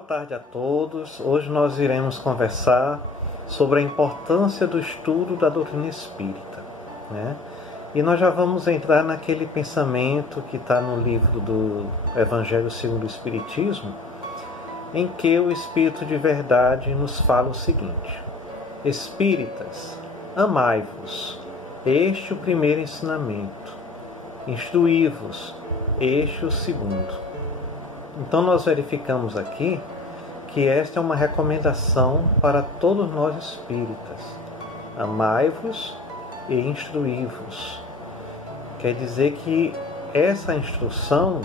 Boa tarde a todos. Hoje nós iremos conversar sobre a importância do estudo da doutrina espírita, né? E nós já vamos entrar naquele pensamento que está no livro do Evangelho segundo o Espiritismo, em que o Espírito de Verdade nos fala o seguinte: Espíritas, amai-vos, este o primeiro ensinamento, instruí-vos, este o segundo. Então nós verificamos aqui que esta é uma recomendação para todos nós espíritas. Amai-vos e instruí-vos. Quer dizer que essa instrução,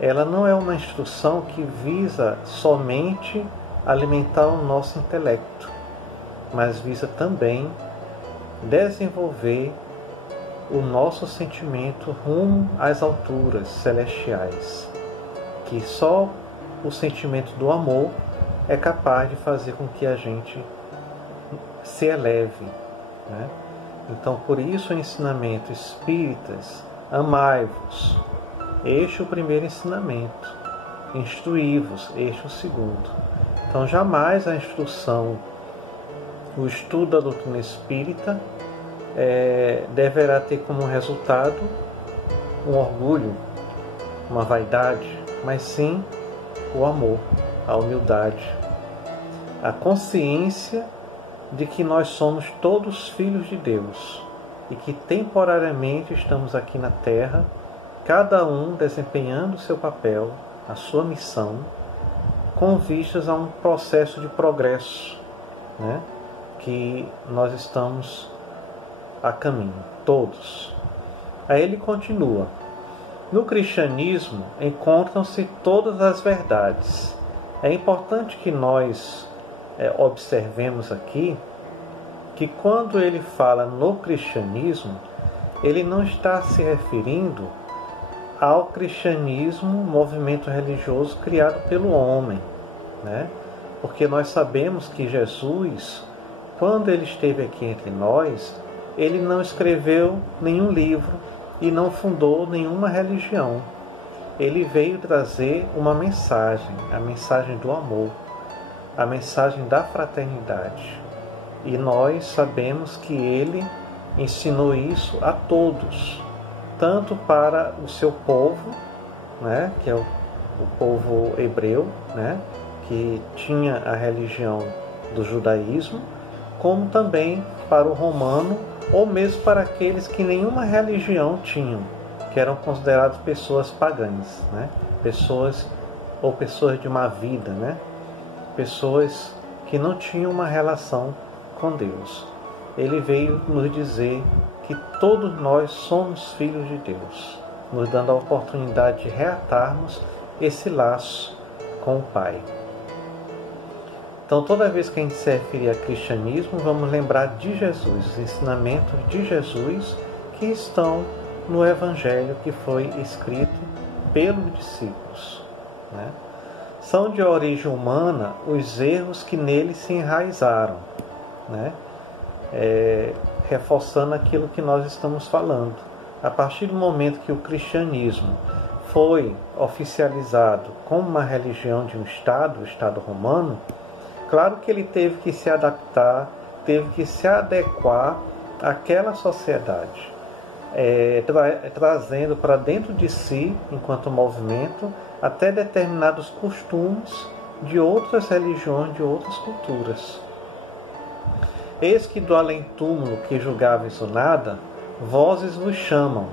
ela não é uma instrução que visa somente alimentar o nosso intelecto, mas visa também desenvolver o nosso sentimento rumo às alturas celestiais, que só o sentimento do amor é capaz de fazer com que a gente se eleve, né? Então, por isso o ensinamento espíritas, amai-vos, este é o primeiro ensinamento, instruí-vos, este é o segundo. Então, jamais a instrução, o estudo da doutrina espírita deverá ter como resultado um orgulho, uma vaidade, mas sim o amor, a humildade, a consciência de que nós somos todos filhos de Deus e que temporariamente estamos aqui na Terra, cada um desempenhando o seu papel, a sua missão, com vistas a um processo de progresso, né? Que nós estamos a caminho, todos. Aí ele continua: no cristianismo encontram-se todas as verdades. É importante que nós observemos aqui que quando ele fala no cristianismo, ele não está se referindo ao cristianismo, movimento religioso criado pelo homem, né? Porque nós sabemos que Jesus, quando ele esteve aqui entre nós, ele não escreveu nenhum livro e não fundou nenhuma religião. Ele veio trazer uma mensagem, a mensagem do amor, a mensagem da fraternidade. E nós sabemos que ele ensinou isso a todos, tanto para o seu povo, né, que é o povo hebreu, né, que tinha a religião do judaísmo, como também para o romano, ou mesmo para aqueles que nenhuma religião tinham, que eram considerados pessoas pagãs, né? Pessoas de má vida, né? Pessoas que não tinham uma relação com Deus. Ele veio nos dizer que todos nós somos filhos de Deus, nos dando a oportunidade de reatarmos esse laço com o Pai. Então, toda vez que a gente se referir a cristianismo, vamos lembrar de Jesus, os ensinamentos de Jesus que estão no Evangelho que foi escrito pelos discípulos, né? São de origem humana os erros que nele se enraizaram, né? Reforçando aquilo que nós estamos falando. A partir do momento que o cristianismo foi oficializado como uma religião de um Estado, o Estado romano, claro que ele teve que se adaptar, teve que se adequar àquela sociedade, trazendo para dentro de si, enquanto movimento, até determinados costumes de outras religiões, de outras culturas. Eis que do além-túmulo que julgáveis o nada, vozes vos chamam.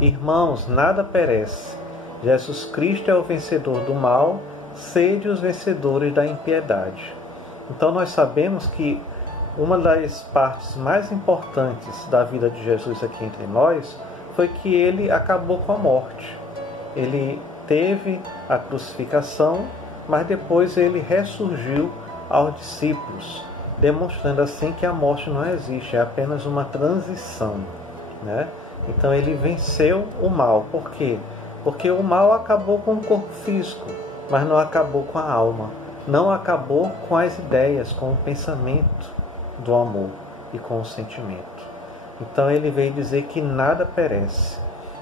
Irmãos, nada perece. Jesus Cristo é o vencedor do mal, sede os vencedores da impiedade. Então nós sabemos que uma das partes mais importantes da vida de Jesus aqui entre nós foi que ele acabou com a morte. Ele teve a crucificação, mas depois ele ressurgiu aos discípulos, demonstrando assim que a morte não existe, é apenas uma transição, né? Então ele venceu o mal. Por quê? Porque o mal acabou com o corpo físico, mas não acabou com a alma. Não acabou com as ideias, com o pensamento do amor e com o sentimento. Então ele veio dizer que nada perece.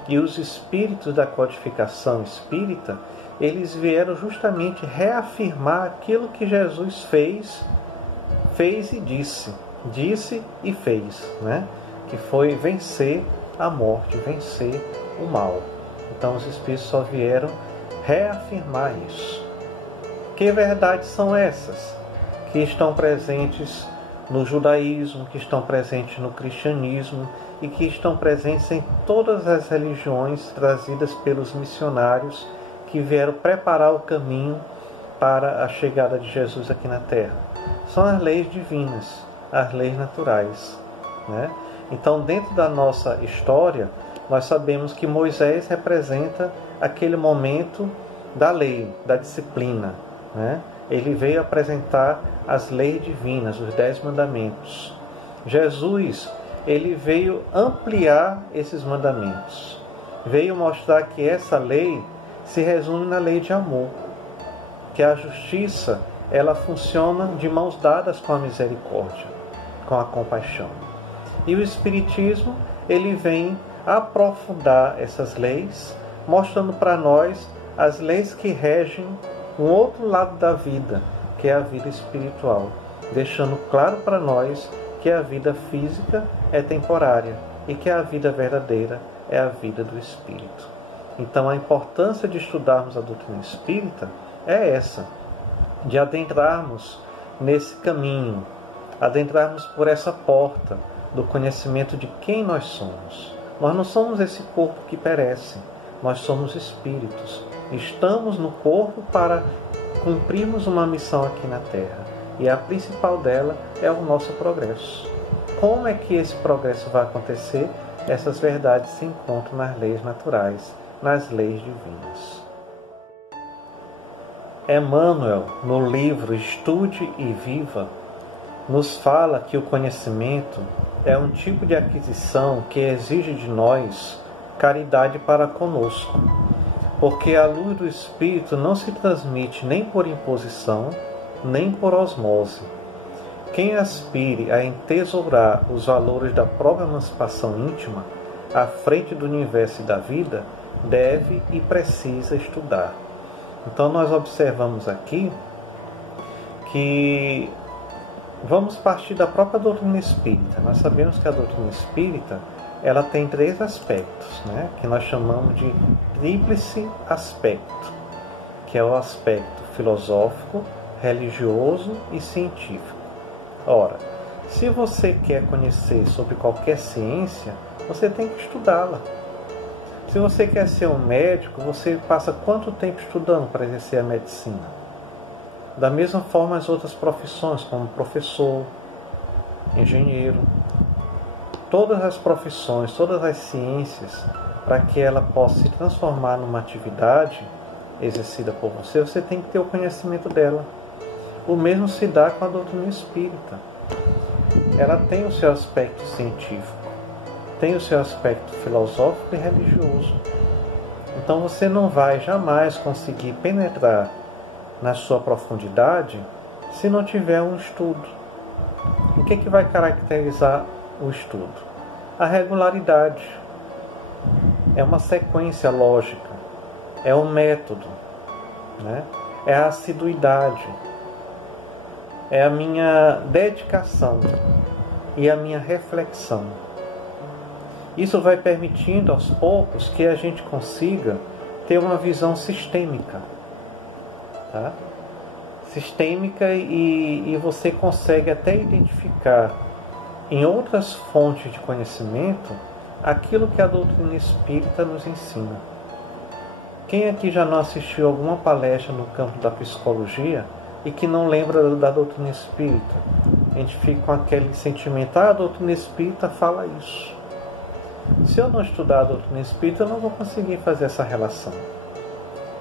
E os espíritos da codificação espírita, eles vieram justamente reafirmar aquilo que Jesus fez e disse e fez, né? Que foi vencer a morte, vencer o mal. Então os Espíritos só vieram reafirmar isso. Que verdades são essas? Que estão presentes no judaísmo, que estão presentes no cristianismo e que estão presentes em todas as religiões trazidas pelos missionários que vieram preparar o caminho para a chegada de Jesus aqui na Terra. São as leis divinas, as leis naturais, né? Então, dentro da nossa história, nós sabemos que Moisés representa aquele momento da lei, da disciplina, né? Ele veio apresentar as leis divinas, os 10 mandamentos. Jesus, ele veio ampliar esses mandamentos. Veio mostrar que essa lei se resume na lei de amor. Que a justiça, ela funciona de mãos dadas com a misericórdia, com a compaixão. E o Espiritismo, ele vem aprofundar essas leis, mostrando para nós as leis que regem um outro lado da vida, que é a vida espiritual, deixando claro para nós que a vida física é temporária e que a vida verdadeira é a vida do Espírito. Então a importância de estudarmos a doutrina espírita é essa, de adentrarmos nesse caminho, adentrarmos por essa porta do conhecimento de quem nós somos. Nós não somos esse corpo que perece, nós somos espíritos. Estamos no corpo para cumprirmos uma missão aqui na Terra. E a principal dela é o nosso progresso. Como é que esse progresso vai acontecer? Essas verdades se encontram nas leis naturais, nas leis divinas. Emmanuel, no livro Estude e Viva, nos fala que o conhecimento é um tipo de aquisição que exige de nós caridade para conosco, porque a luz do Espírito não se transmite nem por imposição, nem por osmose. Quem aspire a entesourar os valores da própria emancipação íntima, à frente do universo e da vida, deve e precisa estudar. Então nós observamos aqui que vamos partir da própria doutrina espírita. Nós sabemos que a doutrina espírita, ela tem 3 aspectos, né, que nós chamamos de tríplice aspecto, que é o aspecto filosófico, religioso e científico. Ora, se você quer conhecer sobre qualquer ciência, você tem que estudá-la. Se você quer ser um médico, você passa quanto tempo estudando para exercer a medicina? Da mesma forma as outras profissões, como professor, engenheiro, todas as profissões, todas as ciências, para que ela possa se transformar numa atividade exercida por você, você tem que ter o conhecimento dela. O mesmo se dá com a doutrina espírita. Ela tem o seu aspecto científico, tem o seu aspecto filosófico e religioso. Então você não vai jamais conseguir penetrar na sua profundidade se não tiver um estudo. O que vai caracterizar o estudo? A regularidade. É uma sequência lógica, é um método, né? É a assiduidade, é a minha dedicação e a minha reflexão. Isso vai permitindo aos poucos que a gente consiga ter uma visão sistêmica, tá? Sistêmica, e você consegue até identificar em outras fontes de conhecimento aquilo que a doutrina espírita nos ensina. Quem aqui já não assistiu alguma palestra no campo da psicologia e que não lembra da doutrina espírita? A gente fica com aquele sentimento, a doutrina espírita fala isso. Se eu não estudar a doutrina espírita, eu não vou conseguir fazer essa relação.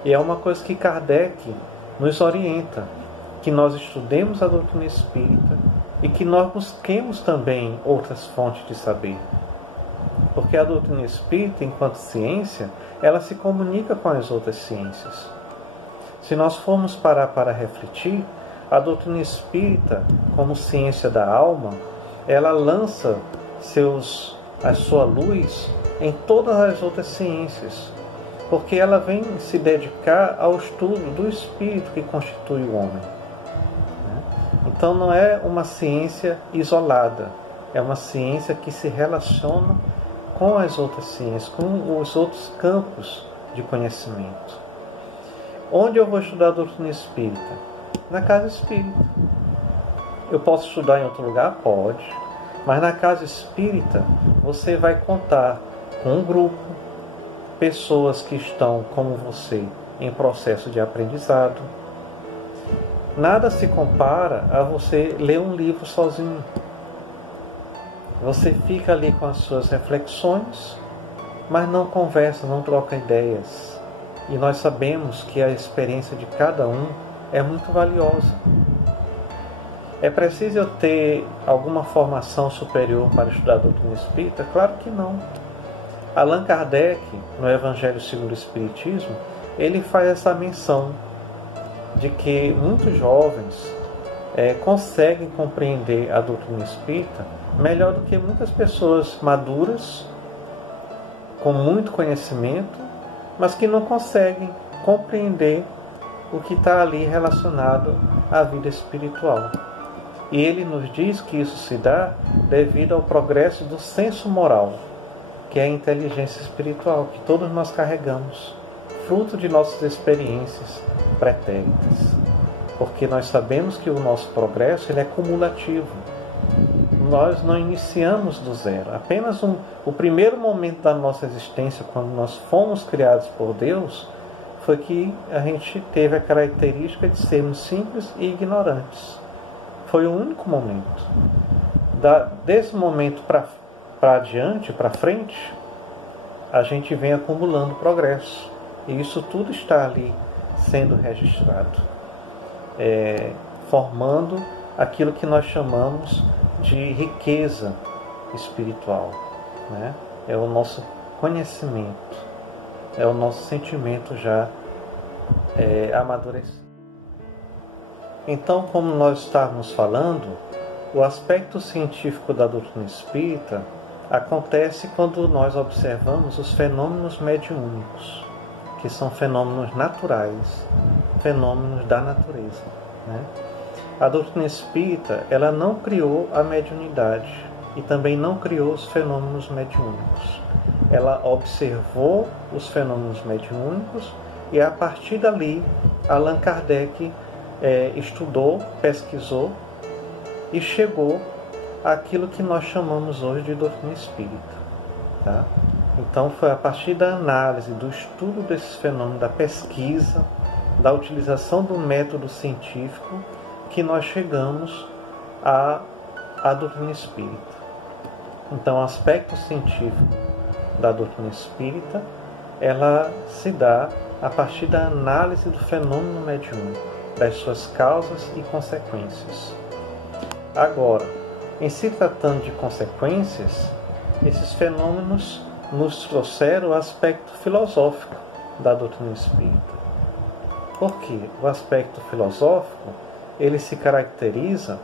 E é uma coisa que Kardec nos orienta, que nós estudemos a doutrina espírita e que nós busquemos também outras fontes de saber. Porque a doutrina espírita, enquanto ciência, ela se comunica com as outras ciências. Se nós formos parar para refletir, a doutrina espírita, como ciência da alma, ela lança a sua luz em todas as outras ciências. porque ela vem se dedicar ao estudo do espírito que constitui o homem. Então não é uma ciência isolada, é uma ciência que se relaciona com as outras ciências, com os outros campos de conhecimento. Onde eu vou estudar a doutrina espírita? Na casa espírita. Eu posso estudar em outro lugar? Pode. Mas na casa espírita você vai contar com um grupo, pessoas que estão como você em processo de aprendizado. Nada se compara a você ler um livro sozinho. Você fica ali com as suas reflexões, mas não conversa, não troca ideias. E nós sabemos que a experiência de cada um é muito valiosa. É preciso eu ter alguma formação superior para estudar a doutrina espírita? Claro que não. Allan Kardec, no Evangelho segundo o Espiritismo, ele faz essa menção de que muitos jovens conseguem compreender a doutrina espírita melhor do que muitas pessoas maduras, com muito conhecimento, mas que não conseguem compreender o que está ali relacionado à vida espiritual. E ele nos diz que isso se dá devido ao progresso do senso moral, que é a inteligência espiritual que todos nós carregamos, fruto de nossas experiências pretéritas. Porque nós sabemos que o nosso progresso ele é cumulativo. Nós não iniciamos do zero. Apenas o primeiro momento da nossa existência, quando nós fomos criados por Deus, foi que a gente teve a característica de sermos simples e ignorantes. Foi o único momento. Desse momento para adiante, para frente, a gente vem acumulando progresso. E isso tudo está ali sendo registrado, formando aquilo que nós chamamos de riqueza espiritual, né? É o nosso conhecimento, é o nosso sentimento já amadurecido. Então, como nós estávamos falando, o aspecto científico da doutrina espírita acontece quando nós observamos os fenômenos mediúnicos, que são fenômenos naturais, fenômenos da natureza, né? A doutrina espírita, ela não criou a mediunidade e também não criou os fenômenos mediúnicos. Ela observou os fenômenos mediúnicos e a partir dali Allan Kardec estudou, pesquisou e chegou àquilo que nós chamamos hoje de doutrina espírita, tá? Então foi a partir da análise, do estudo desses fenômenos, da pesquisa, da utilização do método científico que nós chegamos à doutrina espírita. Então o aspecto científico da doutrina espírita, ela se dá a partir da análise do fenômeno mediúnico, das suas causas e consequências. Agora, em se tratando de consequências, esses fenômenos nos trouxeram o aspecto filosófico da doutrina espírita. Por quê? O aspecto filosófico, ele se caracteriza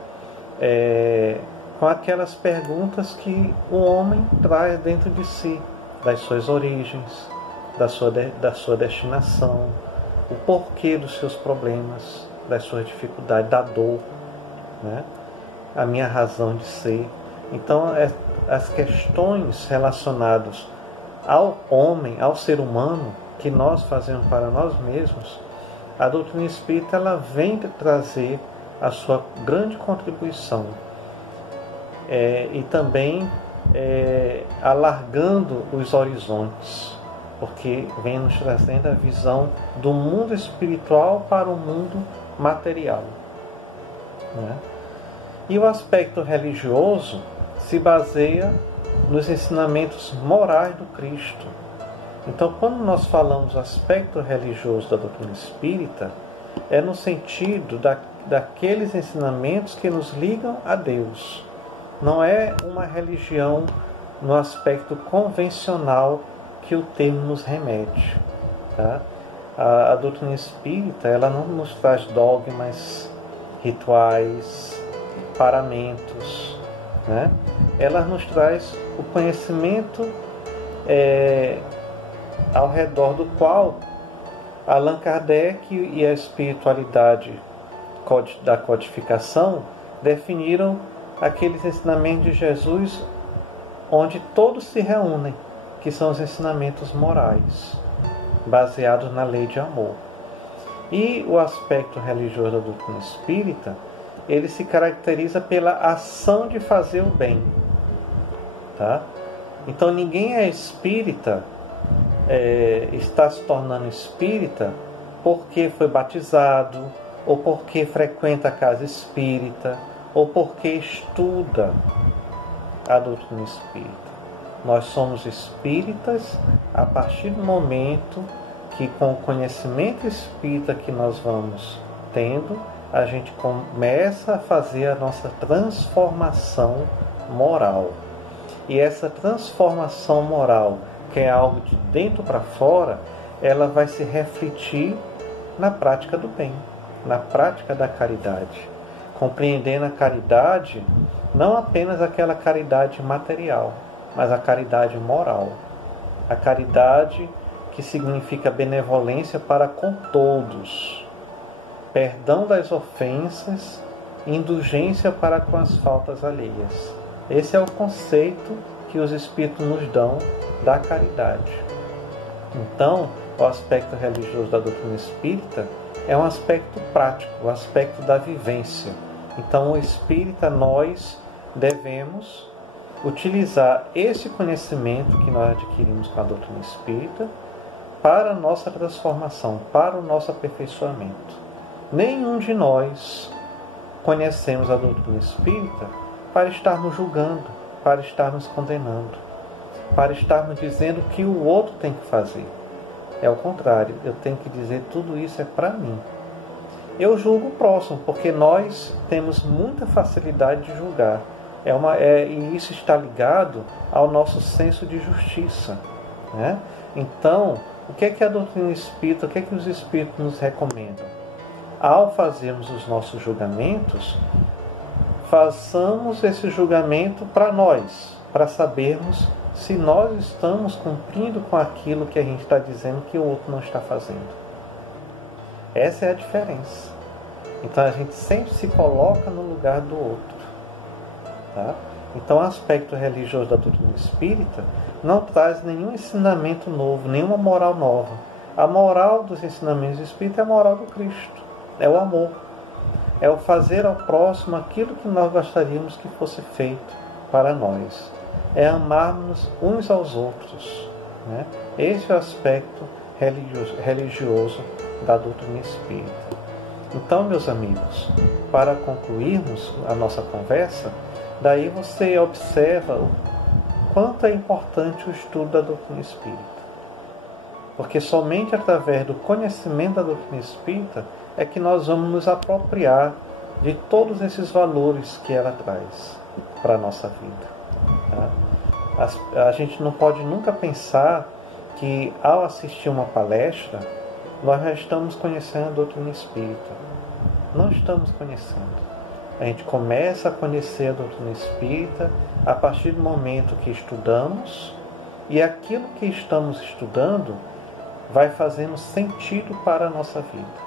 com aquelas perguntas que o homem traz dentro de si, das suas origens, da sua destinação, o porquê dos seus problemas, das suas dificuldades, da dor, né? A minha razão de ser. Então, as questões relacionadas ao homem, ao ser humano, que nós fazemos para nós mesmos, a doutrina espírita ela vem trazer a sua grande contribuição e também alargando os horizontes, porque vem nos trazendo a visão do mundo espiritual para o mundo material, né? E o aspecto religioso se baseia nos ensinamentos morais do Cristo. Então, quando nós falamos do aspecto religioso da doutrina espírita, é no sentido daqueles ensinamentos que nos ligam a Deus. Não é uma religião no aspecto convencional que o termo nos remete, tá? A doutrina espírita, ela não nos traz dogmas, rituais, paramentos, né? Ela nos traz o conhecimento ao redor do qual Allan Kardec e a espiritualidade da codificação definiram aqueles ensinamentos de Jesus onde todos se reúnem, que são os ensinamentos morais, baseados na lei de amor. E o aspecto religioso da doutrina espírita, ele se caracteriza pela ação de fazer o bem. Tá? Então ninguém é espírita, está se tornando espírita porque foi batizado, ou porque frequenta a casa espírita, ou porque estuda a doutrina espírita. Nós somos espíritas a partir do momento que, com o conhecimento espírita que nós vamos tendo, a gente começa a fazer a nossa transformação moral. E essa transformação moral, que é algo de dentro para fora, ela vai se refletir na prática do bem, na prática da caridade. Compreendendo a caridade, não apenas aquela caridade material, mas a caridade moral. A caridade que significa benevolência para com todos, perdão das ofensas, indulgência para com as faltas alheias. Esse é o conceito que os Espíritos nos dão da caridade. Então, o aspecto religioso da doutrina espírita é um aspecto prático, o aspecto da vivência. Então, o espírita, nós devemos utilizar esse conhecimento que nós adquirimos com a doutrina espírita para a nossa transformação, para o nosso aperfeiçoamento. Nenhum de nós conhecemos a doutrina espírita para estarmos julgando, para estarmos condenando, para estarmos dizendo o que o outro tem que fazer. É o contrário, eu tenho que dizer tudo isso é para mim. Eu julgo o próximo, porque nós temos muita facilidade de julgar. E isso está ligado ao nosso senso de justiça. Né? Então, o que é que a doutrina espírita, o que é que os espíritos nos recomendam? Ao fazermos os nossos julgamentos, façamos esse julgamento para nós, para sabermos se nós estamos cumprindo com aquilo que a gente está dizendo que o outro não está fazendo. Essa é a diferença. Então a gente sempre se coloca no lugar do outro. Tá? Então o aspecto religioso da doutrina espírita não traz nenhum ensinamento novo, nenhuma moral nova. A moral dos ensinamentos espíritas é a moral do Cristo. É o amor. É o fazer ao próximo aquilo que nós gostaríamos que fosse feito para nós. É amarmos uns aos outros. Né? Esse é o aspecto religioso da doutrina espírita. Então, meus amigos, para concluirmos a nossa conversa, daí você observa o quanto é importante o estudo da doutrina espírita. Porque somente através do conhecimento da doutrina espírita é que nós vamos nos apropriar de todos esses valores que ela traz para a nossa vida. Tá? A gente não pode nunca pensar que ao assistir uma palestra, nós já estamos conhecendo a doutrina espírita. Não estamos conhecendo. A gente começa a conhecer a doutrina espírita a partir do momento que estudamos, e aquilo que estamos estudando vai fazendo sentido para a nossa vida.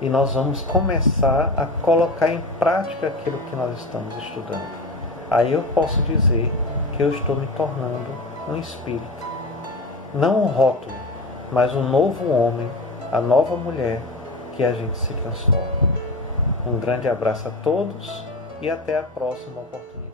E nós vamos começar a colocar em prática aquilo que nós estamos estudando. Aí eu posso dizer que eu estou me tornando um espírita. Não um rótulo, mas um novo homem, a nova mulher que a gente se transforma. Um grande abraço a todos e até a próxima oportunidade.